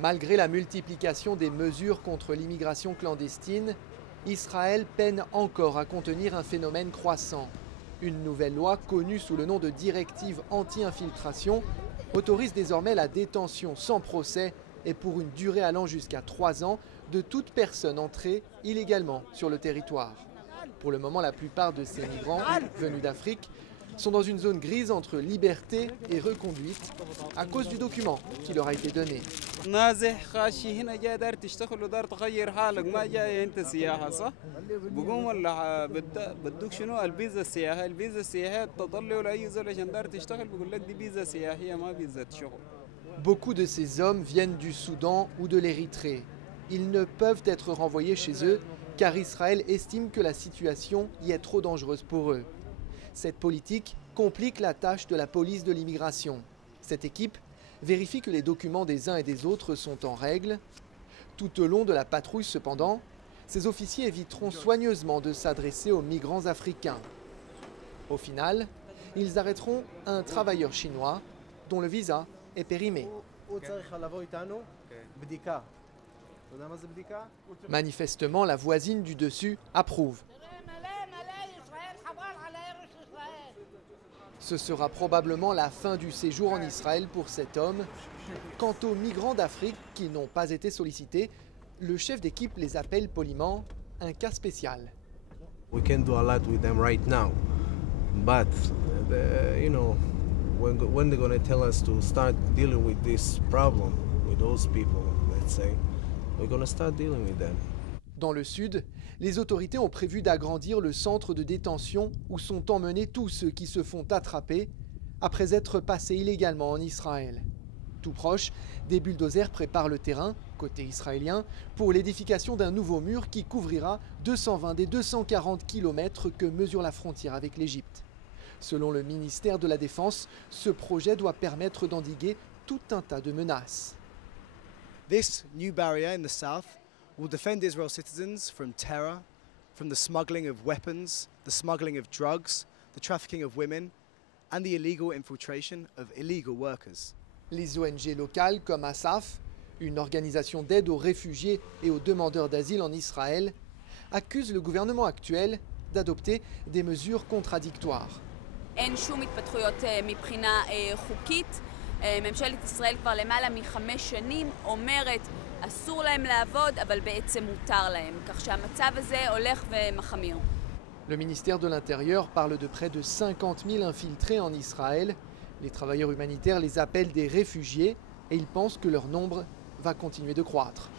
Malgré la multiplication des mesures contre l'immigration clandestine, Israël peine encore à contenir un phénomène croissant. Une nouvelle loi, connue sous le nom de directive anti-infiltration, autorise désormais la détention sans procès et pour une durée allant jusqu'à 3 ans de toute personne entrée illégalement sur le territoire. Pour le moment, la plupart de ces migrants venus d'Afrique sont dans une zone grise entre liberté et reconduite à cause du document qui leur a été donné. Beaucoup de ces hommes viennent du Soudan ou de l'Érythrée. Ils ne peuvent être renvoyés chez eux car Israël estime que la situation y est trop dangereuse pour eux. Cette politique complique la tâche de la police de l'immigration. Cette équipe vérifie que les documents des uns et des autres sont en règle. Tout au long de la patrouille, cependant, ces officiers éviteront soigneusement de s'adresser aux migrants africains. Au final, ils arrêteront un travailleur chinois dont le visa est périmé. Manifestement, la voisine du dessus approuve. Ce sera probablement la fin du séjour en Israël pour cet homme. Quant aux migrants d'Afrique qui n'ont pas été sollicités, le chef d'équipe les appelle poliment un cas spécial. We can do a lot with them right now, but you know, when they're going to tell us to start dealing with this problem with those people, let's say, we're going to start dealing with them. Dans le sud, les autorités ont prévu d'agrandir le centre de détention où sont emmenés tous ceux qui se font attraper après être passés illégalement en Israël. Tout proche, des bulldozers préparent le terrain, côté israélien, pour l'édification d'un nouveau mur qui couvrira 220 des 240 km que mesure la frontière avec l'Égypte. Selon le ministère de la Défense, ce projet doit permettre d'endiguer tout un tas de menaces. This new barrier in the south will defend Israel's citizens from terror, from the smuggling of weapons, the smuggling of drugs, the trafficking of women, and the illegal infiltration of illegal workers. Les ONG locales comme ASAF, une organisation d'aide aux réfugiés et aux demandeurs d'asile en Israël, accusent le gouvernement actuel d'adopter des mesures contradictoires. אין שום התפתחויות מבחינה חוקית. ממשלת ישראל כבר למעלה מ5 שנים אומרת אסור להם לעבוד, אבל בעצם מותר להם, כך שהמצב הזה הולך ומחמיר. Le ministère de l'Intérieur parle de près de 50 000 infiltrés en Israël. Les travailleurs humanitaires les appellent des réfugiés et ils pensent que leur nombre va continuer de croître.